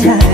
vida.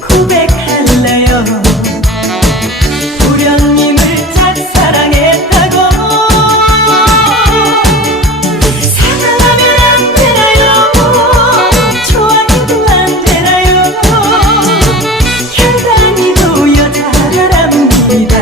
고백할래요? 우령님을 짝사랑했다고. 사랑하면 되 나요？좋 아도, 안 되나요? 혈당이도 여자랍니다.